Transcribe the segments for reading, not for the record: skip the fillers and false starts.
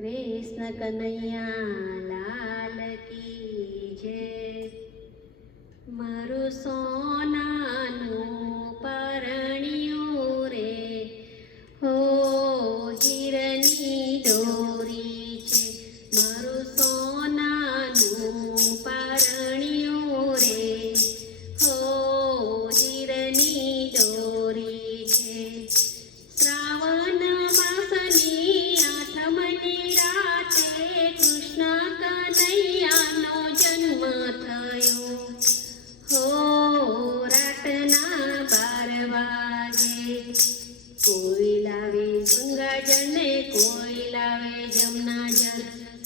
कृष्ण कन्हैया लाल की जय। मारू सोनानु परण्यु रे हो हीरनी दोरी छे। मारू सोनानु परण्यु रे हो हीरनी दोरी छे। श्रावण मासनी आठमनी राते कृष्ण कन्हैयानो जन्म थयो हो रातना 12 वागे। कोई लावे गंगाजल ने कोई लावे जमुनाजल,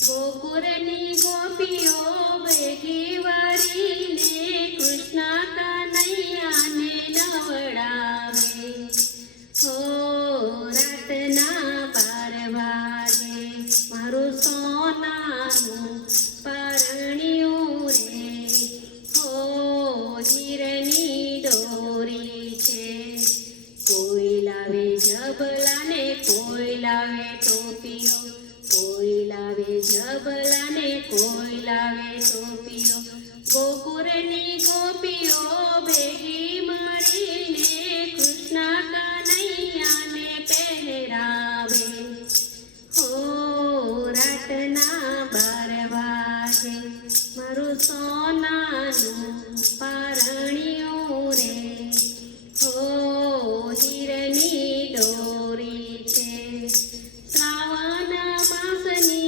गोकुळनी गोपीओ भेगी वळीने कृष्ण कन्हैयाने नवडावे हो रातना 12 वागे। मारू सोनानु परण्यु रे हो हीरनी दोरी छे। कोई लावे जबला ने कोई लावे टोपीओ, कोई लावे जबला ने कोई लावे टोपीओ, गोकुळनी गोपीओ भेगी मळीने कृष्ण कन्हैयाने પહેરાવે हो रातना 12 वागे। मारू सोनानु परण्यु रे हो हीरनी दोरी छे। श्रावण मासनी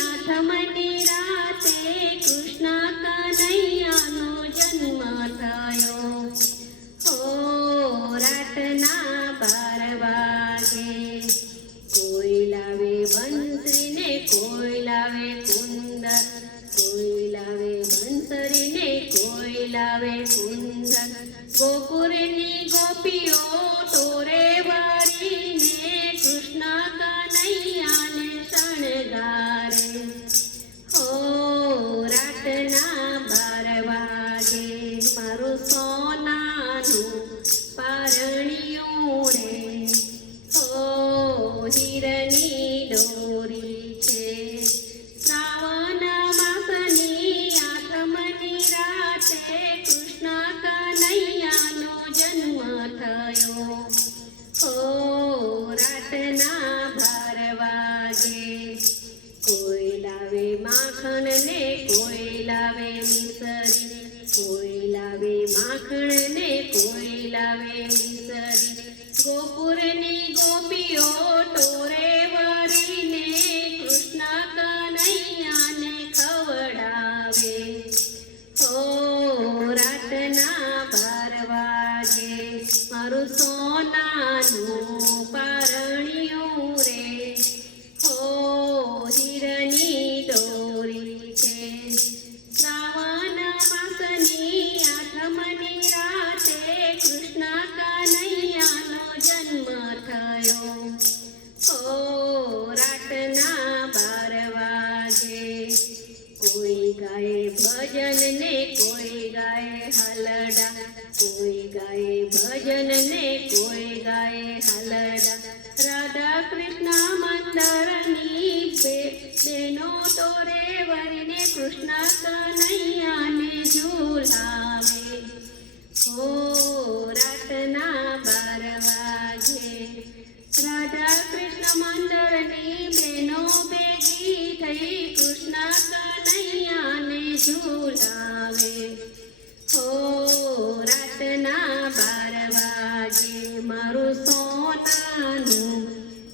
आठमनी राते कृष्ण कन्हैयानो जन्म थयो हो रातना 12 वागे। कोई लावे बंसरी ने कोई लावे कुंदन, कोई लावे बंसरी ने कोई लावे कुंदन, गोकुळनी गोपीओ तोरे वळीने कृष्ण कन्हैयाने शणगारे हो रातना 12 वागे। मारू सोनानु परण्यु रे हो हीरनी दोरी छे। श्रावण मासनी आठमनी राते कृष्ण कन्हैयानो जन्म थयो हो रातना 12 वागे। कोई लावे माखण ने कोई लावे मिसरी, कोई लावे माखण ने कोई लावे मिसरी, गोकुळनी गोपीओ टोरे वळीने कृष्ण कन्हैयाने खवडावे हो रातना 12 वागे। मारू सोनानु परण्यु रे हो हीरनी दोरी छे। श्रावण मासनी आठमनी राते कृष्ण कन्हैयानो जन्म थयो हो रातना 12 वागे। कोई गाए भजन ने कोई गाए हलड़ा, कोई गाए भजन ने कोई गाए हलड़ा, राधा कृष्ण मंदरनी बेनो तोरे वरीने कृष्ण कन्हैयाने झूलावे हो रातना 12 वागे। राधा कृष्ण मंदरनी बेनो भेगी थई कृष्ण कन्हैयाने झूलावे हो रातना 12 वागे। मारू सोनानु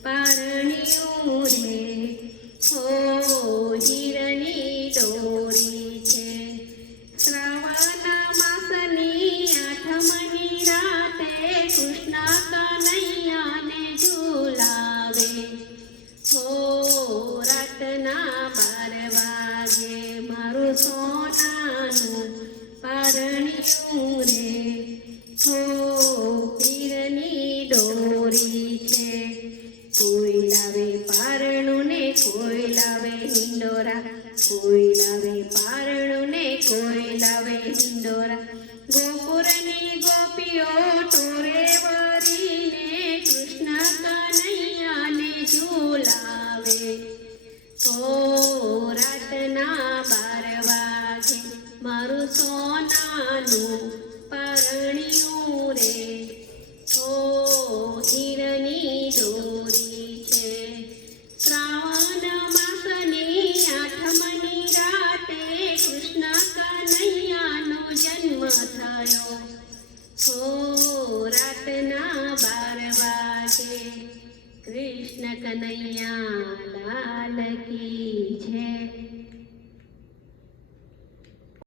परण्यु रे हो हीरनी दोरी छे। श्रावण मासनी आठमनी राते कृष्ण कन्हैयाने झूलावे हो रातना 12 वागे। मारू सोनानु परण्यु रे हो हीरनी दोरी छे। कोई लावे पारणु ने कोई लावे हिंडोरा, कोई लावे पारणु ने कोई लावे हिंडोरा, गोकुळनी गोपीओ टोरे वळीने कृष्ण कन्हैयाने झूलावे હો રાતના 12 વાગે મારું સોનાનું પરણ્યું રે હો હીરની દોરી છે શ્રાવણ માસની 8મની રાતે કૃષ્ણ કનૈયાનો જન્મ થયો હો રાતના 12 વાગે કૃષ્ણ કનૈયા લાલ કી